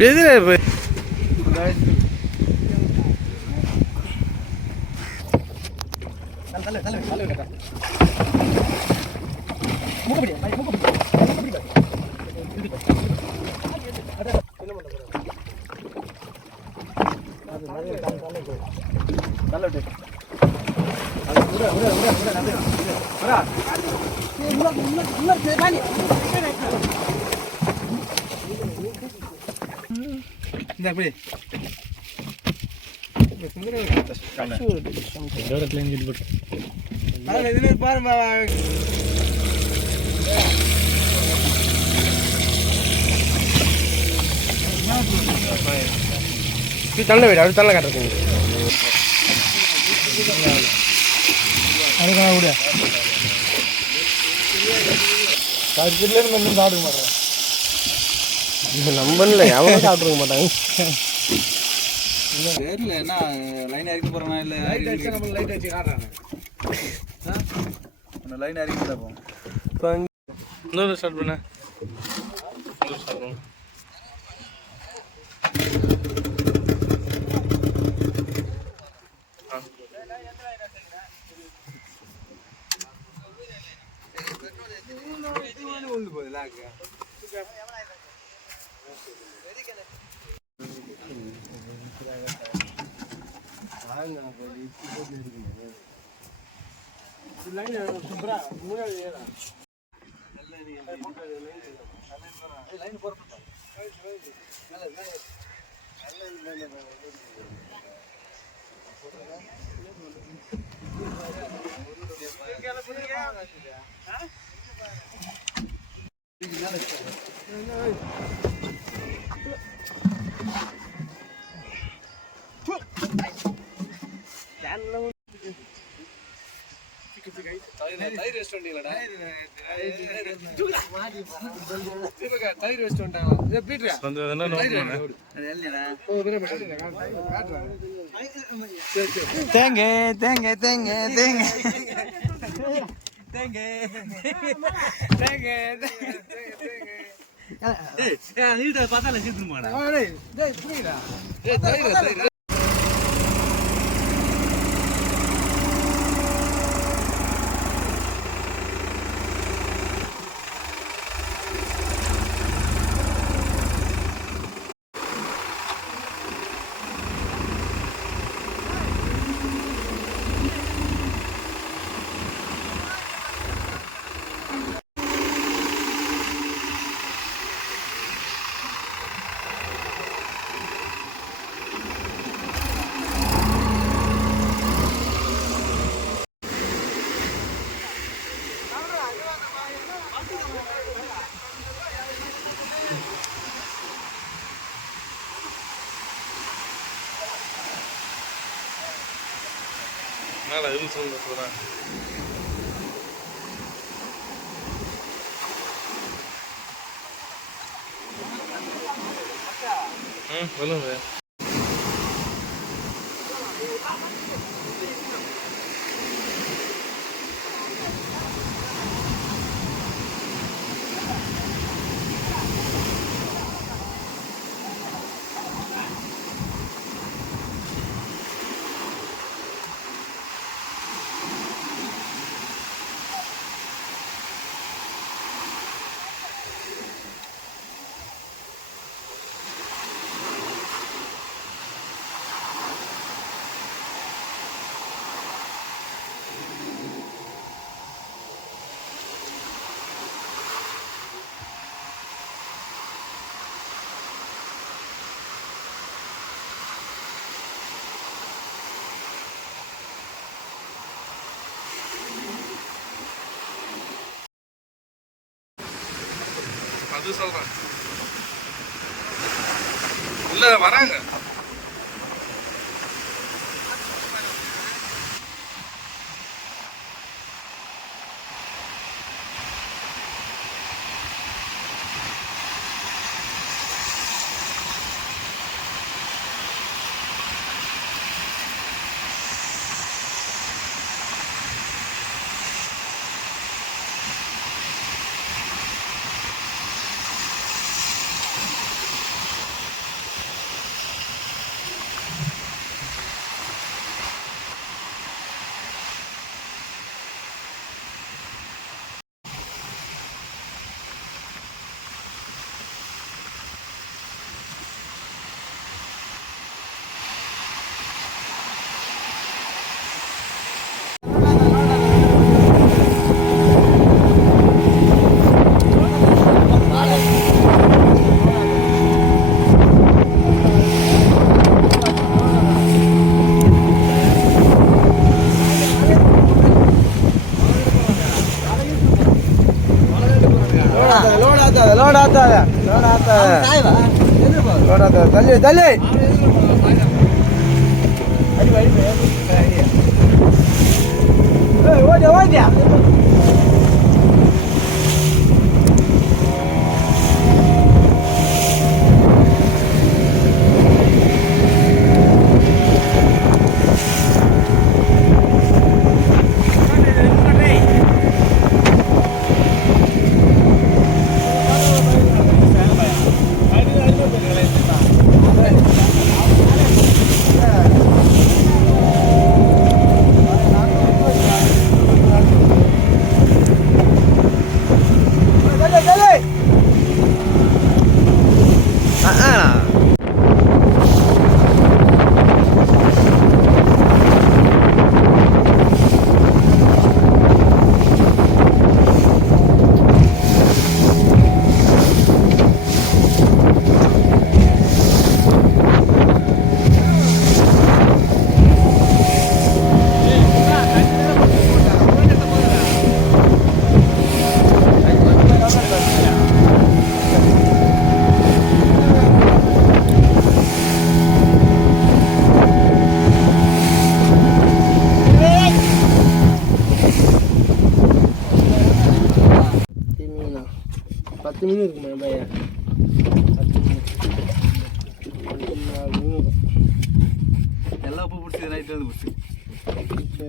எதிரே தள்ள வீடு அப்படி தள்ள காட்டுறீங்க அதுக்காக கூட சாப்பிட மாட்டேன் நம்பல எவரும் சாப்பிட்டுருக்க மாட்டாங்க தெரியல என்ன லைன் அடிக்க போறோமா இல்ல லைட் அடிச்சு காட்டுறாங்க லைன் அடிக்க போறோம் இன்னொரு ஸ்டார்ட் பண்ண தயிர் ரெஸ்டாரண்ட் தேங்க தேங்க தேங்க தேங்க தேங்க தேங்க பார்த்தால சீத்துமாடா மேலே எதுவும் சொல்கிறேன் சொல்லுங்க அது சொல்றேன் இல்ல வராங்க தள்ளி ஓடியா ஓடியா பத்து மீன் இருக்குமா பையன் எல்லாம் உப்பு பிடிச்சி ரைட்டு வந்து பிடிச்சி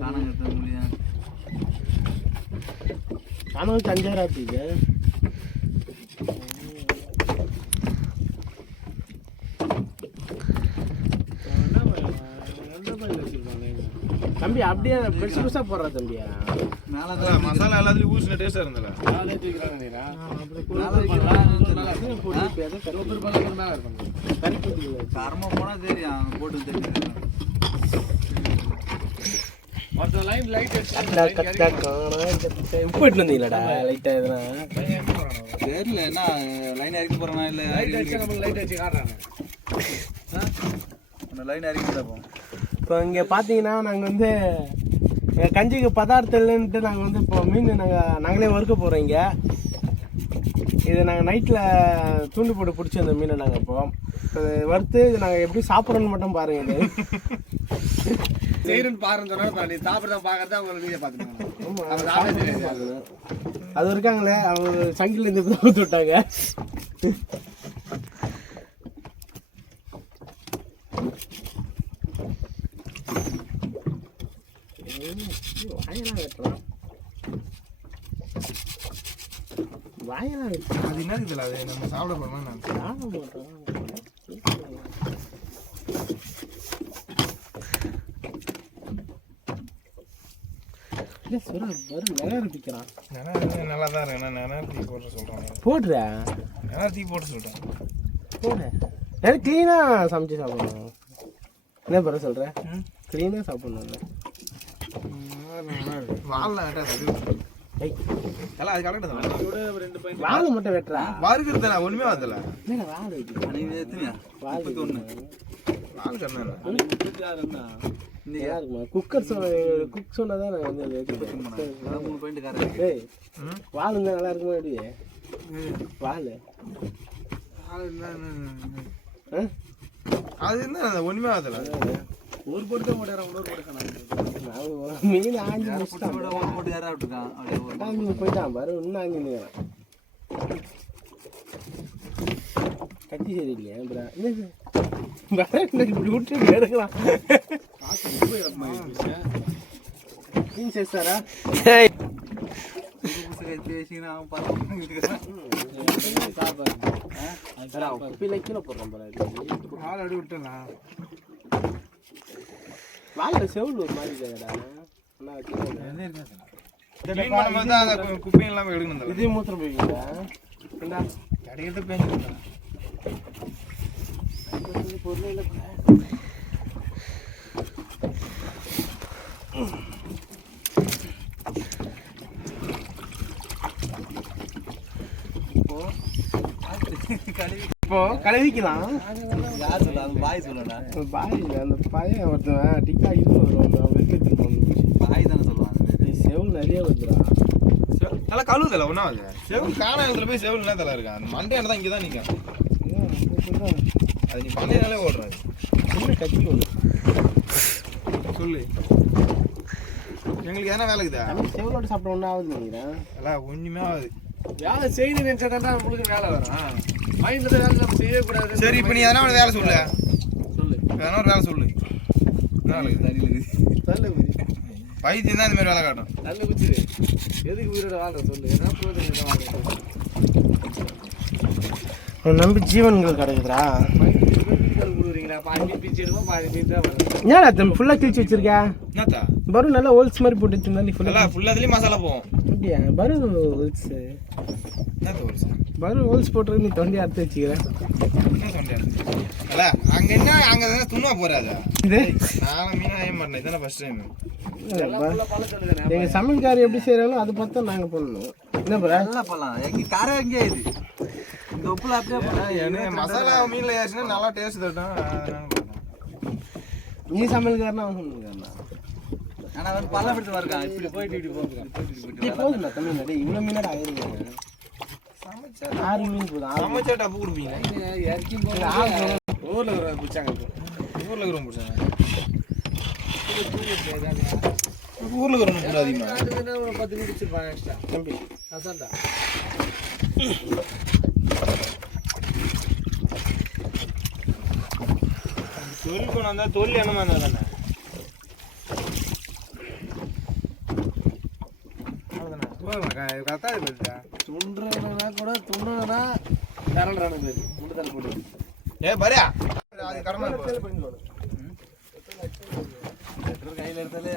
காணாங்க முடியும் காணாவுக்கு 5000 ஆச்சுங்க தம்பி அப்படியே பெருசு பெருசா போடுறா தம்பியா மசாலா எல்லாத்துலயும் ஊசின டேஸ்டா இருந்தல காரமா போனா தெரியும் போட்டு தெரியும் உப்பு இட்டு வந்தீங்களாடா லைட்டா எதுனா தெரியல என்ன லைன் இறக்கி போறேனா இல்ல லைட் அடிச்சு காட்டுறாங்க லைன் இறக்கி போறோம். இப்போ இங்கே பார்த்தீங்கன்னா நாங்கள் வந்து கஞ்சிக்கு பதார்த்தம் இல்லைன்ட்டு நாங்கள் வந்து இப்போ மீன் நாங்களே வறுக்க போகிறோம் இங்கே. இது நாங்கள் நைட்டில் தூண்டி போட்டு பிடிச்சி அந்த மீனை நாங்கள் இப்போ வறுத்து இது நாங்கள் எப்படி சாப்பிட்றோன்னு மட்டும் பாருங்க. இது செய்யணும்னு பாருன்னு சொன்னா நீ சாப்பிட்றத பார்க்கறதா உங்களை வீடியோ பார்த்துக்கணும். அது இருக்காங்களே அவங்க சங்கில இருந்து ஊற்றி விட்டாங்க. வாயெல்லாம் வெட்டுறான் வாயெல்லாம் வெட்டுறான். அது என்ன இருக்குல்ல அது நம்ம சாப்பிட போறோம் நான் சாப்பிட மாட்டோம். நல்லா தான் இருக்கு. நான் டீ போட்டு சொல்றேன். போடுற டீ போட்டு சொல்றேன். போடு எனக்கு கிளீனா சமைச்சு சாப்பிடணும். என்ன பண்ண சொல்ற? கிளீனா சாப்பிடணும். வாழை எல்லாம் அது கரெக்ட் தான். வாழை மட்டும் வெட்டுறா வறுக்கிறது ஒண்ணுமே வரல. வாழை குக்கர் குக் சொன்னதான் நான் வந்து வாழை இருந்தா நல்லா இருக்குமா? எப்படி வாழை அது என்ன ஒண்ணுமே வரல. ஒரு போட்டு போட்டு மீன் ஆஞ்சி போட்டு யாரா விட்டுருக்கான் போயிட்டான் பாரு. இன்னும் ஆஞ்சி கத்தி சரியில்லையா இப்படி விட்டு எடுக்கலாம். மீன் சேர்த்தாரா கீழே போடுறோம் ஆள் அடி விட்டுலாம். வாழை செவுள் ஒரு மாதிரி கேடா குப்பையும் இல்லாம எடுக்கணும். இதே மூத்திரம் போய்ங்களா கடையிட்ட பேஞ்சு பொருள் இப்போ கழுவிக்கலாம். யார் சொல்ல அது பாய் சொல்லடா. பாய் இல்லை அந்த பையன் ஒருத்தவன் டிக்கா இது வருவான். பாய் தானே சொல்லுவாங்க. செவல் நிறைய வருதுடா. நல்லா கழுவுதல ஒன்றாவது செவல் காணாயத்தில் போய் செவல் என்ன தலை இருக்கா அந்த மண்டையான தான் இங்கே தான் நிற்கும் அது நீ மண்டையினாலே ஓடுறாது கத்தி ஒன்று சொல்லு எங்களுக்கு எதனா வேலை இருக்குதா செவலோட சாப்பிட ஒன்றும் ஆகுது நினைக்கிறேன் எல்லாம் ஒன்றுமே ஆகுது வேலை செய்யணும் நினைச்சா தான் உங்களுக்கு வேலை வரும் மைண்டில் வேலை நம்ம செய்யக்கூடாது. சரி இப்போ நீ எதனா ஒரு வேலை சொல்லு சொல்லு எதனா ஒரு வேலை சொல்லு என்ன வேலை இருக்குது தண்ணியில் தள்ளு பைத்தியம் தான் இந்த மாதிரி வேலை காட்டும் தள்ளு குச்சிரு எதுக்கு உயிரோட வாழ்ற சொல்லு என்ன பிரயோஜனம் வாழ்ற நம்பி ஜீவன்கள் கிடைக்குதுடா. கொடுக்குறீங்களா பாதி பிச்சு எடுப்போம் பாதி பிச்சு தான் வரும். என்னடா தம்பி ஃபுல்லாக கிழிச்சு வச்சிருக்கா? என்னத்தா பரு நல்லா ஹோல்ஸ் மாதிரி போட்டு வச்சிருந்தா நீ ஃபுல்லாக எல்லாம் ஃபுல்லாக அதுலேயும் மசாலா போகும் அப்படியா? பரு ஹோல்ஸ் என்னத்த ஒரு பரு ஹோல்ஸ் போட்டு நீ தொண்டி அறுத்து வச்சுக்கிறேன். என்ன சொன்னேன் அல்ல அங்கே என்ன அங்கே தானே துண்ணா போறாது இது நானும் மீனா ஏன் பண்ணேன் இதானே ஃபர்ஸ்ட் டைம் எங்கள் சமையல்காரி எப்படி செய்கிறாங்களோ அதை பார்த்து தான் நாங்கள் பண்ணணும். என்ன பரா நல்லா பண்ணலாம் எங்கள் காரம் எங்கே இது இந்த உப்புல அப்படியே எனக்கு மசாலா மீனில் ஏறிச்சுன்னா நல்லா டேஸ்ட் தட்டும் நீ சமையல்காரனா அவன் சமையல்காரனா? ஆனால் வந்து பல்ல எடுத்து வரக்கான் இப்படி போயிட்டு இப்படி போகிறேன் நீ போதுண்ணா தமிழ் நிறைய இவ்வளோ மீனடா ஆயிருங்க. சமைச்சா 6 மீன் போதும். சமைச்சா டப்பு கொடுப்பீங்க இறக்கி ஊரில் இருக்கிற பிடிச்சாங்க ஊரில் இருக்கிறவங்க பிடிச்சாங்க ஊரில் இருக்கிறவங்க அதிகமாக ஒரு 10 மினிட் வச்சிருப்பாங்க எக்ஸ்ட்ரா தம்பி அதான்டா தொழில் கொண்டு வந்தால் தொழில் என்னமா இருந்தால் தானே கரெக்டாக இருக்குதா துண்டுறதுனா கூட துண்டுனா தரலானு பேர் முண்டுதல் போட்டு ஏ பரியா அது கடமை கையில் எடுத்தாலே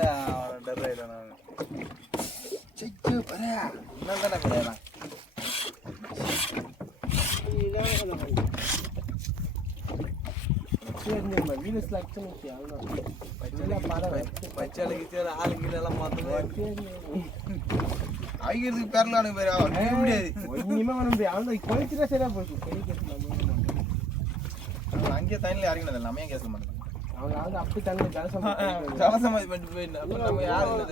டர் ஆகிடும் நான் சிக்கு பரியா இன்னும் தானே பரியா பச்சாலு கிச்சாலு ஆளுங்க எல்லாம் மாற்றணும் ஆகிறதுக்கு பேரலானு பேர் முடியாது ஒன்றுமே பண்ண முடியாது. அவன் குறைச்சிட்டா சரியா போச்சு. அங்கேயே தண்ணியில் இறங்கினது நம்ம ஏன் கேட்க மாட்டேன் அவங்க வந்து அப்படி தண்ணி ஜலசமாதி பண்ணிட்டு போயிட்டு நம்ம யாரும்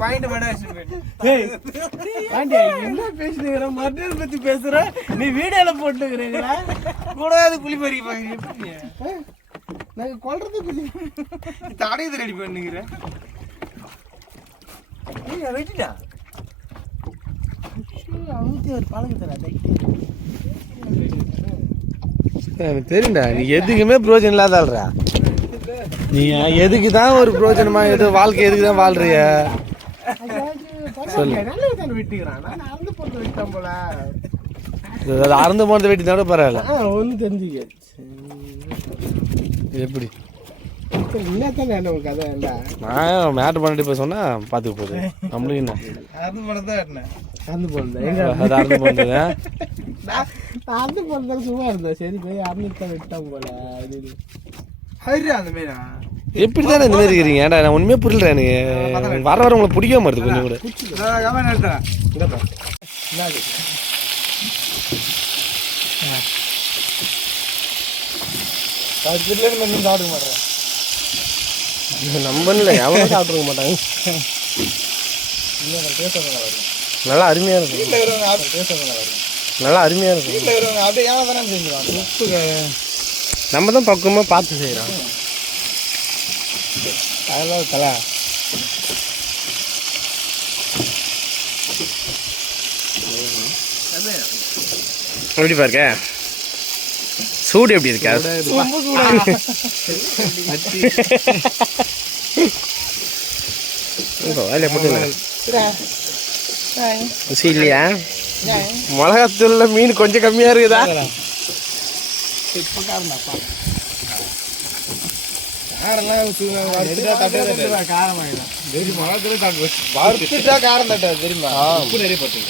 பாயிண்ட் என்ன பேசுறீங்க? மர்டர் பத்தி பேசுற நீ வீடியோல போட்டுக்கிறீங்களா? கூடாது குழி பறிக்க நாங்க கொல்றது பத்தி தடையது ரெடி பண்ணுகிறேன் வெட்டிட்டா அவங்க ஒரு பழகத்தரா எனக்கு தெரியும்டா நீ எதுக்குமே பிரயோஜனம் இல்லாத ஆள்றா நீ எதுக்கு தான் ஒரு பிரயோஜனமா எது வாழ்க்கை எதுக்கு தான் வாழ்றிய நல்ல வெட்டிக்கிறான். நான் அறந்து போட்டு வெட்டான் போல. அது அறந்து போனதை வெட்டி கூட பரவாயில்ல ஒன்றும் தெரிஞ்சுக்க எப்படி என்னத்தானே நம்ம கதை வேண்டா. நான் மேட்டு பண்ணிட்டு போய் சொன்னா பாத்துக்க போகுது நம்மளுக்கு என்ன அது மட்டும் தான் என்ன அறந்து போனது எங்க அது அறந்து போனது அறந்து போனதால சும்மா இருந்தா சரி போய் அறந்துதான் வெட்டான் போல அப்படின்னு. ஹரி அந்த மாரி எப்படிதானே இந்த மாதிரி இருக்கிறீங்க ஏன்டா நான் ஒண்ணுமே புரியல எனக்கு வர உங்களுக்கு பிடிக்க மாட்டேது கொஞ்சம் கூட கவனம் எடுத்தேன் இந்தப்பா என்னது சாப்பிட மாட்டேன் நம்பல எவனும் சாப்பிட்டுருக்க மாட்டாங்க நல்லா அருமையா இருக்கும் நல்லா அருமையா இருக்கும் அப்படியே ஏன் தானே செஞ்சுருவாங்க நம்ம தான் பக்குவமா பார்த்து செய்யறோம் அதெல்லாம் தலை எப்படி பாருக்க சூடு எப்படி இருக்கா வேலையை போட்டு ருசி இல்லையா மிளகாத்தூள்ல மீன் கொஞ்சம் கம்மியா இருக்குதா வறுத்துட்டா காரம் தட்டாது தெரியுமா உப்பு நிறைய போட்டு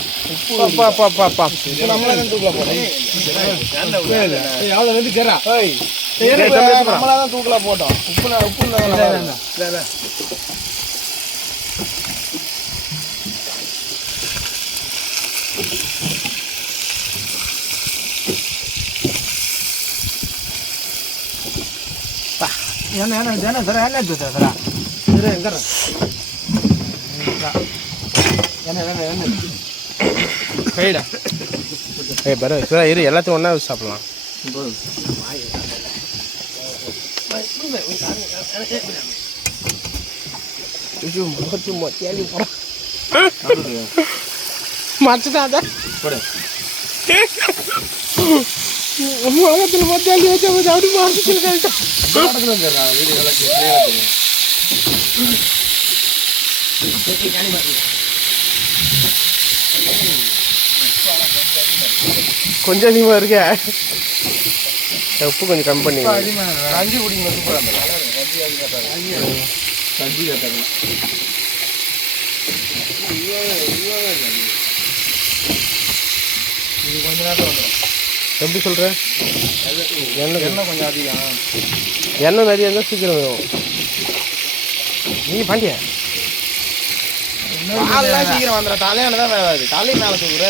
நம்மளாதான் தூக்கல போட்டோம் நம்மளாதான் தூக்கல போட்டோம் உப்பு கைடா ஏய் பாரு சுரா இரு எல்லாத்தையும் ஒன்றா வச்சு சாப்பிடலாம். முகத்து மொத்தியாலி போகிறோம் மச்சுட்டாத முகத்தில் மொத்தியாலி வச்சு அப்படி மாற்றிட்டு கொஞ்சம் அதிகமாக இருக்க. உப்பு கொஞ்சம் கம்மி பண்ணி கஞ்சி குடிங்க சூப்பராக இருந்தது. கஞ்சி கேட்டாங்க இது கொஞ்ச நேரத்தில் வந்துடும். எப்படி சொல்கிற? எண்ணெய் கொஞ்சம் அதிகம். எண்ணெய் நிறைய இருந்தால் சீக்கிரம் வரும். நீ பாண்டியா பால்லாம் சீக்கிரம் வந்துடும். தலையான தான் வேகாது. தலை மேலே தூக்குற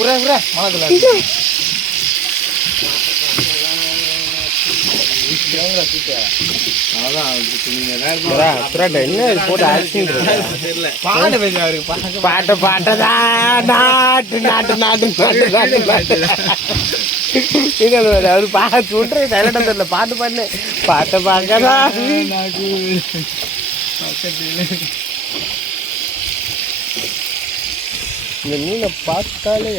உரே உரே மனதில் பாட்டு பாட்டதான் நாட்டு நாட்டு நாட்டு நாட்டு நாட்டு நாட்டு அவரு பாட்டு சொல்றேன் டைலட்டா தெரியல பாட்டு பாட்டு பாட்டை பார்க்கதா இந்த மீனை பார்த்தாலே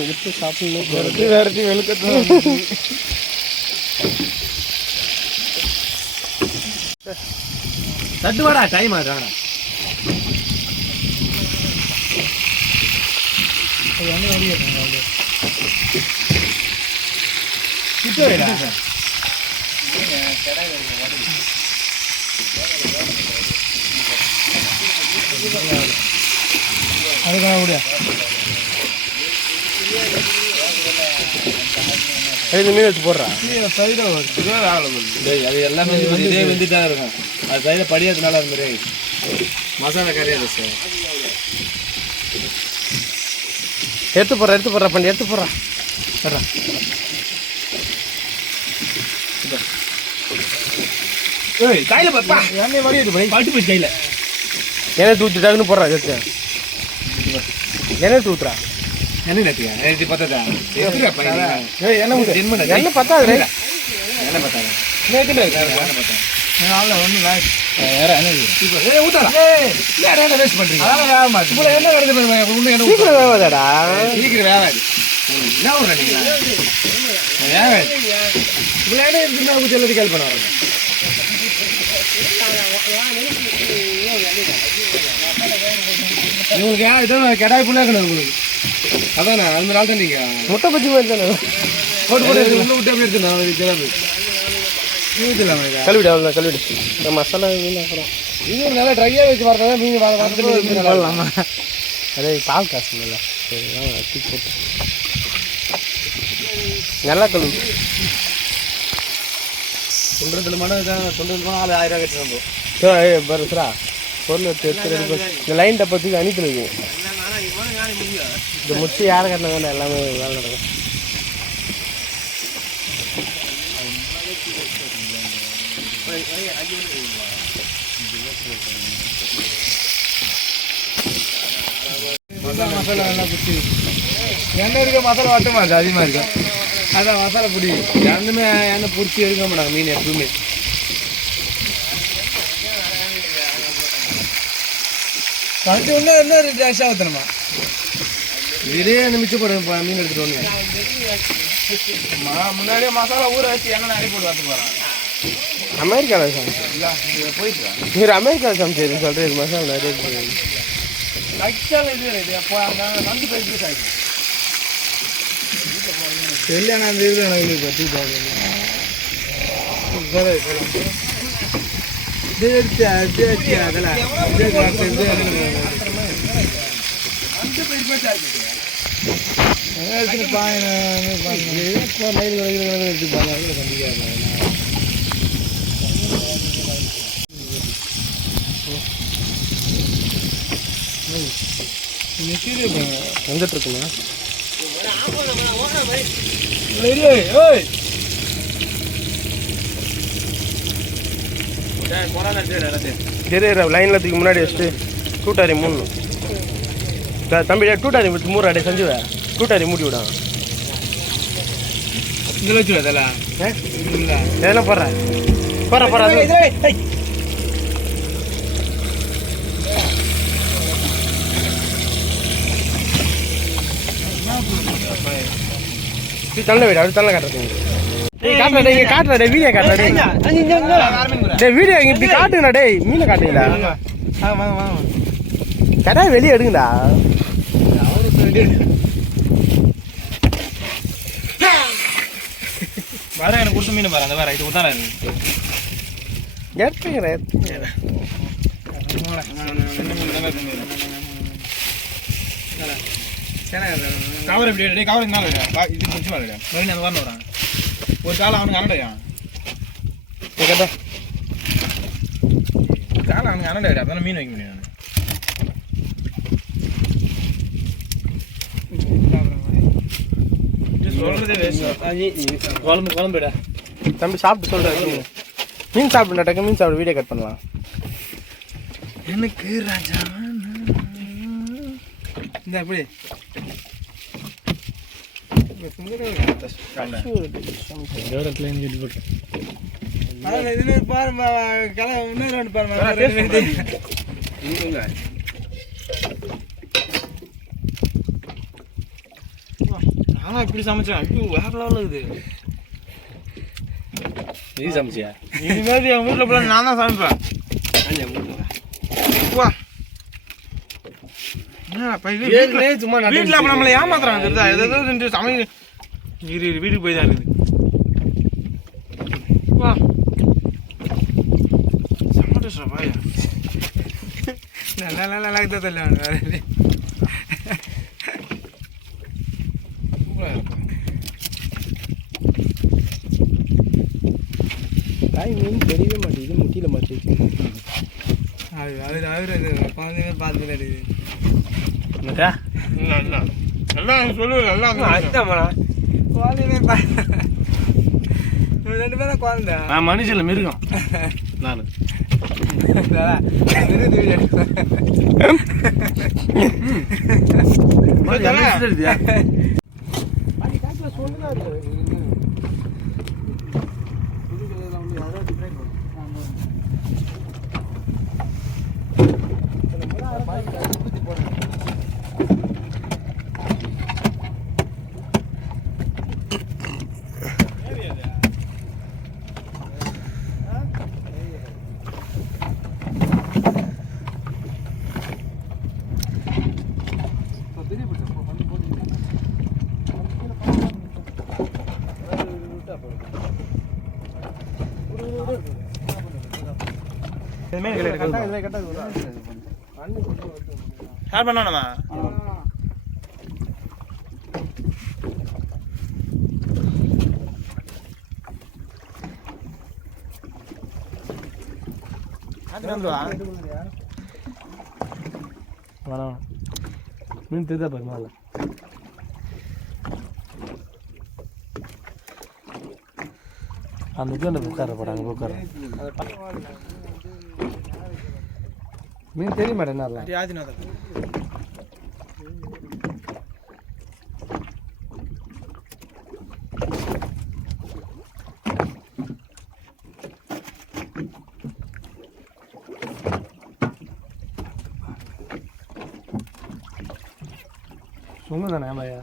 எடுத்து சாப்பிடணும் வேறட்டி வெளுக்கத்தான். தட்டுவாடா டைம் ஆகுதாடா. அதுக்காக கூட இந்த மீன் வச்சு போடுறா. அது எல்லாமே இதே வந்துட்டா இருக்கும். அது சைடில் படியாதனால அது மாதிரி மசாலா கறியாது சார். எடுத்து போடுறா பண்ணி எடுத்து போடுறா. கையில பாப்பா எண்ணெய் வடியுது பட்டு போய் கையில எண்ணெய் தூத்துட்டாங்கன்னு போடுறா. எடுத்து எண்ணெய் தூத்துறா. எண்ணெய் நட்டியா நேற்று பார்த்ததா எண்ணெய் பத்தாது. எண்ணெய் பார்த்தாங்க வேஸ்ட் பண்றீங்க. சீக்கிரம் வேவாதாடா. சீக்கிரம் வேகாது. என்ன ஒரு வேகாது. இவ்வளோ இடம் இருக்குன்னா எல்லாத்தையும் கேள்வி பண்ண வராங்க. உங்களுக்கு இதான் கடாய் ஃபுல்லாக இருக்கணும் உங்களுக்கு. அதானே அந்த நாள் தான் நீங்கள் முட்டை பச்சி மாதிரி தானே போட்டு போட்டு உள்ள விட்டு அப்படி எடுத்துண்ணா கிளம்பு கழுவிடு. அவ்வளோ கழுவிடு. மசாலா வீணாக்கிறோம். இது ஒரு நல்லா ட்ரையாக வச்சு பார்த்தா மீன் வரலாமா. அதே பால் காசு நல்லா தூக்கி போட்டு நல்லா கழுவு. சொல்கிறதுல மட்டும் சொல்கிறது 1000 கட்டுறோம். பருசுரா பொருள் எடுத்து இந்த லைன் டப்பத்துக்கு அனுப்பி வைக்கும். இந்த முடிச்சு யாரை கட்டினாங்க எல்லாமே வேலை நடக்கும். மசாலா நல்லா பிடிச்சி எண்ணெய் இருக்க மசாலா வட்டமா இருக்குது அதிகமாக இருக்கும். அதான் மசாலா பிடி எண்ணெயுமே எண்ணெய் பிடிச்சி எடுக்க மாட்டாங்க மீன் எப்பவுமே. கழிச்சு இன்னும் டேஸ்டாக ஊற்றணுமா? இதே எண்ணெய் மிச்சம் போடுறேன் மீன் எடுத்துகிட்டு வந்து முன்னாடியே மசாலா ஊற வச்சு எண்ணெய் நிறைய போட்டு வரத்து போகிறாங்க. அமெரிக்காவில் சமைச்சு இல்லை போயிட்டு இவர் அமெரிக்காவில் சமைச்சது சொல்கிறேன். மசாலா நிறைய லட்சால இது அப்போ அங்கே நந்து போயிட்டு ஆகிடுச்சு. கல்யாணம் அந்த இது எனக்கு பற்றி வந்துட்டு இருக்குண்ணா. சரி லைனில் தூக்கி முன்னாடி வச்சுட்டு டூட்டாரி மூடணும். தம்பி டூட்டாரி மூணு அடி செஞ்சு டூட்டாரி மூடி விடாங்க. இதில் வச்சு அதெல்லாம் எதெல்லாம் போடுறேன் போடுறேன் தள்ள வீடு அப்படி தள்ள காட்டுறேன். காட்டுறா வீடியோ காட்டுறா வீடியோ இப்படி காட்டுங்கடா டேய் மீனை காட்டுங்கடா. கடை வெளியே எடுங்கடா. வர எனக்கு கொடுத்த மீன் பாரு அந்த வேற இது கொடுத்தா எடுத்துக்கிறேன். கவர் எப்படி கவர் இருந்தாலும் இது பிடிச்சி வரல அந்த வரணும் வரான் ஒரு காலம் அவனுக்கு அனடையா கேட்டா ஒரு காலம் அவனுக்கு அனடையா அப்பதான் மீன் வைக்க முடியும். குழம்புடா தம்பி சாப்பிட்டு சொல்கிறேன். மீன் சாப்பிடுடா டக்கு மீன் சாப்பிட வீடியோ கட் பண்ணலாம். எனக்கு ராஜா இந்த எப்படி நானும் இப்படி சமைச்சேன். ஐயோ வேற லெவலில் இருக்குது. நீ சமைச்சியா? இனிமேல் என் வீட்டில் போல நான் தான் சமைப்பேன். வா சும்மா வீட்டில் அப்போ நம்மளை ஏமாத்துறாங்க தெரியுதா? ஏதோ செஞ்சு சமைக்க வீட்டுக்கு போய் தான் இருக்குது. வா சமாட்டா பாயா நல்லா இருக்குது தெரியல. காய் மீன் தெரியவே மாட்டேங்குது முட்டியில் மாட்டி பார்த்து என்னக்கா நல்லா சொல்லுவேன் நல்லா ரெண்டு பேரும் குழந்தை நான் மனுஷில் மிருகம் நான் ஷேர் பண்ணணுமா? வேணாம் மீன் தெரிதா பாருமா அந்த இது அந்த உட்கார போடாங்க உட்கார மீன் தெரிய மாட்டேன் என்ன சொங்க தானே ஆமாயா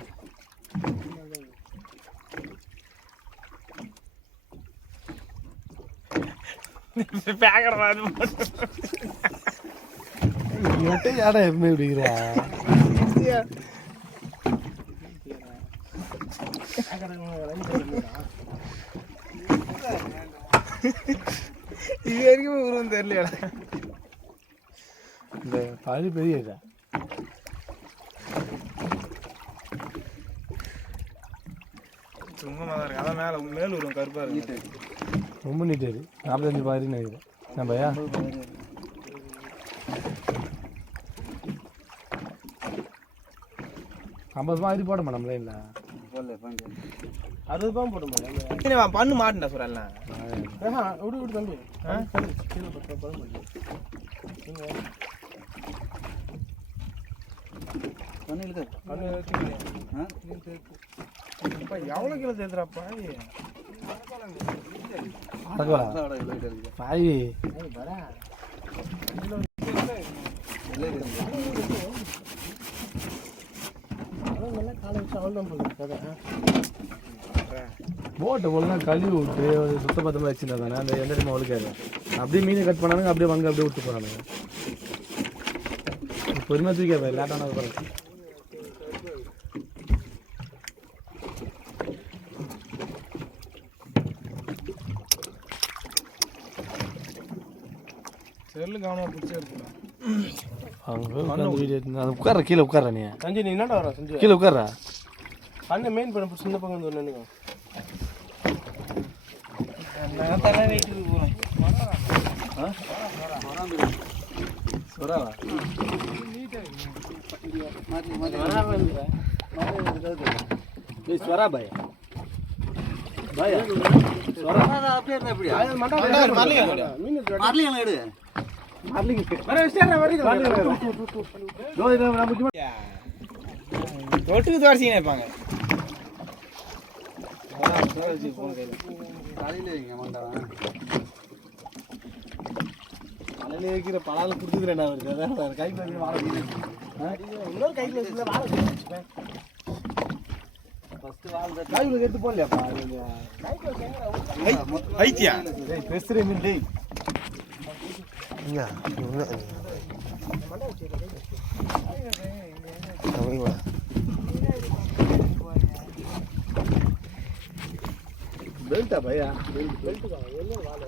யாரா எப்பவுமே இப்படிங்கிறா இது வரைக்கும் உருவம் தெரியல. இந்த பாதி பெரிய இதா சும்மா தான் இருக்கு. அதான் மேல உருவம் கருப்பா இருக்கு. ரொம்ப நீட்டாரு 45 பாதி நினைக்கிறேன் நான் பையா 50 மாதிரி போட மாட்டோம்ல இல்லை 60 போடுமா பண்ணு மாட்டேன்டா சொல்லலாம் விடு தம்பி கீழே பழம் எவ்வளோ கிலோ தேத்துறாப்பா பாய் போட்டை ஒழுங்கா கழுவி விட்டு சுத்தபத்தமாக வச்சுருந்தா தானே அந்த எந்த டைமும் ஒழுக்காது அப்படியே மீனை கட் பண்ணானுங்க அப்படியே வாங்க அப்படியே விட்டு போகிறானுங்க பொறுமையாக தூக்கி லேட்டான பிறகு செல்லு கவனமாக பிடிச்சே இருக்கணும் அவங்க வீடியோ அது உட்கார கீழே உட்கார நீ சஞ்சய் நீ என்னடா வர சஞ்சய் கீழே உட்காரா பண்ண மெயின் பண்ண சின்ன பக்கம் வந்து நினைக்கும் தொட்டுக்கு துவச்சிங்க இருப்பாங்க தலையில வைக்கிற பலால கொடுத்துக்கிறேன் அவருக்கு கையில் வாழை இன்னொரு கையில் வச்சுருந்தா வாழை ஃபஸ்ட்டு வாழை கையில் எடுத்து போடலையாப்பா ஐத்தியா பேசுகிறேன் டேய் பெல்ட்டா பையா பெல்ட்டுக்கா என்ன வாழை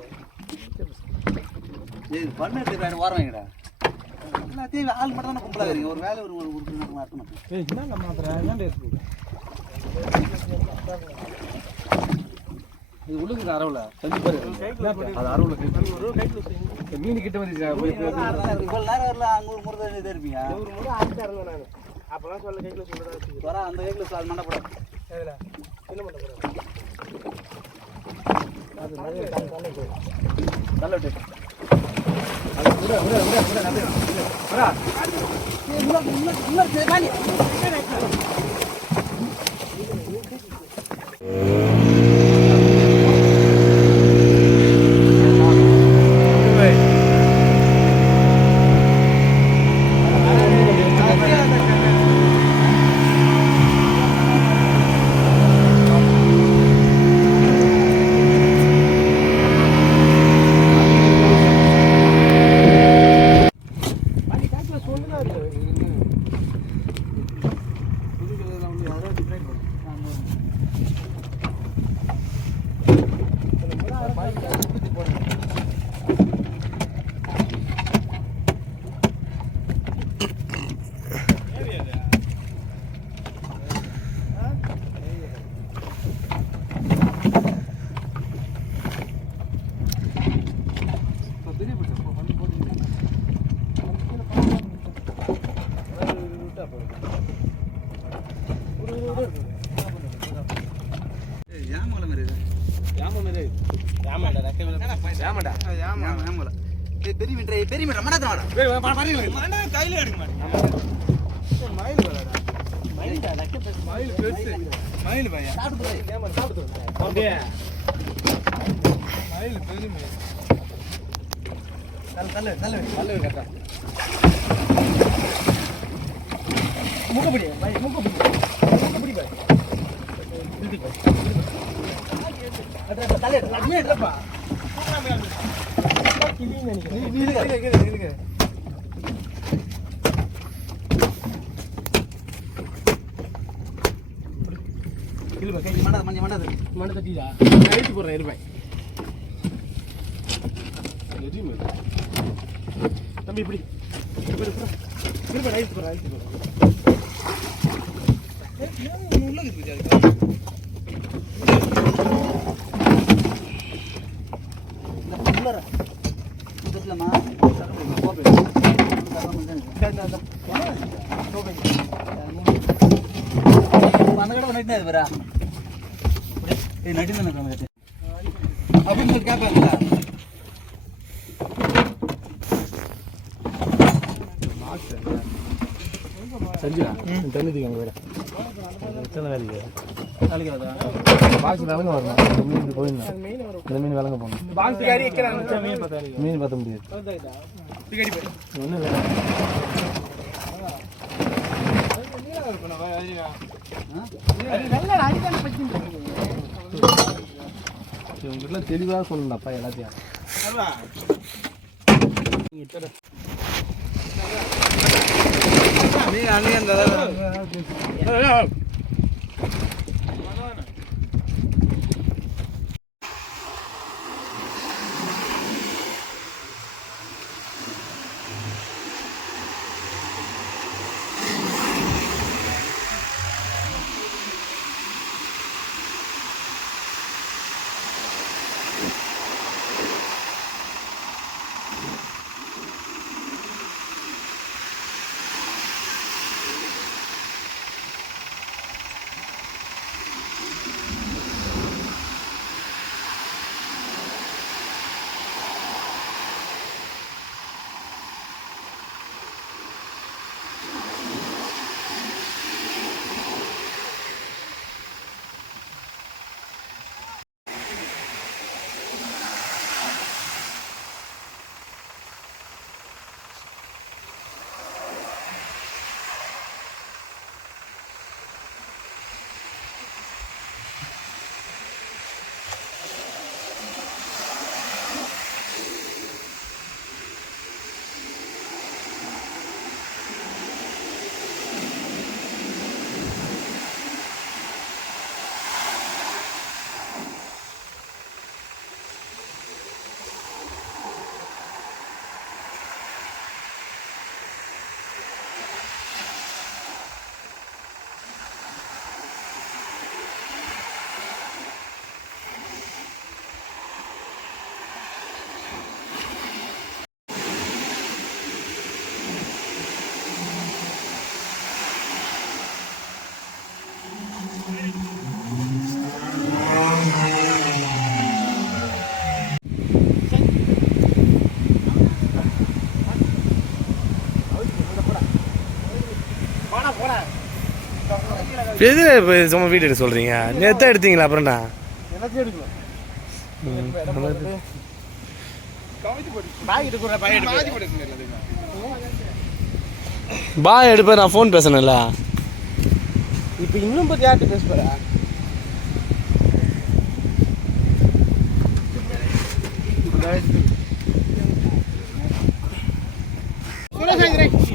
இது பண்ணிட்டு வாரம் வைங்கடா எல்லாத்தையும் ஆள் மட்டும் தானே கும்பலாக ஒரு வேலை ஒரு மாற்றணும் என்ன மாத்திரம் இது உள்ளுக்கு அரவில் செஞ்சு பாரு அது அரவில் மீன் கிட்ட வந்து இவ்வளோ நேரம் வரல அங்கே ஒரு முறை தான் இதாக இருப்பீங்க ஒரு முறை ஆகிட்டாருங்க நான் அப்போலாம் சொல்ல கையில் சொல்லுறதா வர அந்த கையில் அது மண்டப்படாது எதில் என்ன பண்ண போகிறேன் அது நிறைய நல்ல விட்டு பெரிய மீட்டர் மண்டாதான் கையில் எடுக்க மாட்டேங்க மயில் பெருசு மயில் பையா சாப்பிட்டு மயில் பெரிய மீன் நல்ல கரெக்டா முகப்படி முகப்படி தலைப்பா மண்டை தட்டிதா அழித்து போடுறேன் இருப்பேன் தம்பி இப்படி இருப்பேன் அழித்து போடுறேன் அந்த கடை பண்ணிட்டு வரா ஏய் நடி தானே கம்மி அப்படின்னு சொல்லி கேட்பாங்களா செஞ்சா தண்ணிக்கு அங்கே வேறு எத்தனை வேலைக்கு நாளைக்கு பாக்ஸ் விலங்க வரணும் இந்த மீன் இப்படி போயிருந்தேன் இந்த மீன் விலங்க போகணும் பாக்ஸ் கறி வைக்கிறாங்க மீன் பார்த்த முடியாது ஒன்றும் இல்லை இவங்ககிட்ட தெளிவாக சொல்லணும்ப்பா எல்லாத்தையும் எது இப்போ சும்மா வீடு எடுக்க சொல்கிறீங்க நேற்று எடுத்தீங்களா அப்புறம்ண்ணா எல்லாத்தையும் எடுக்கலாம் பாய் எடுப்பேன் நான் ஃபோன் பேசணும்ல இப்போ இன்னும் பற்றி யார்கிட்ட பேச போகிறா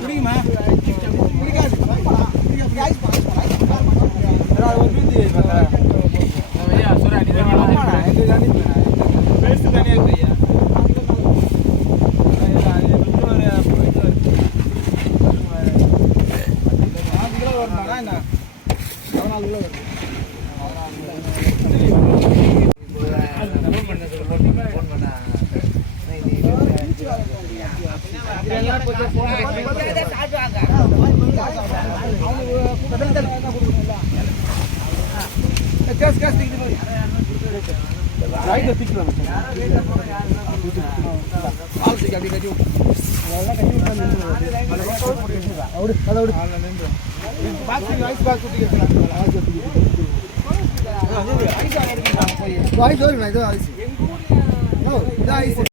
பிடிக்குமா வாய்ஸ்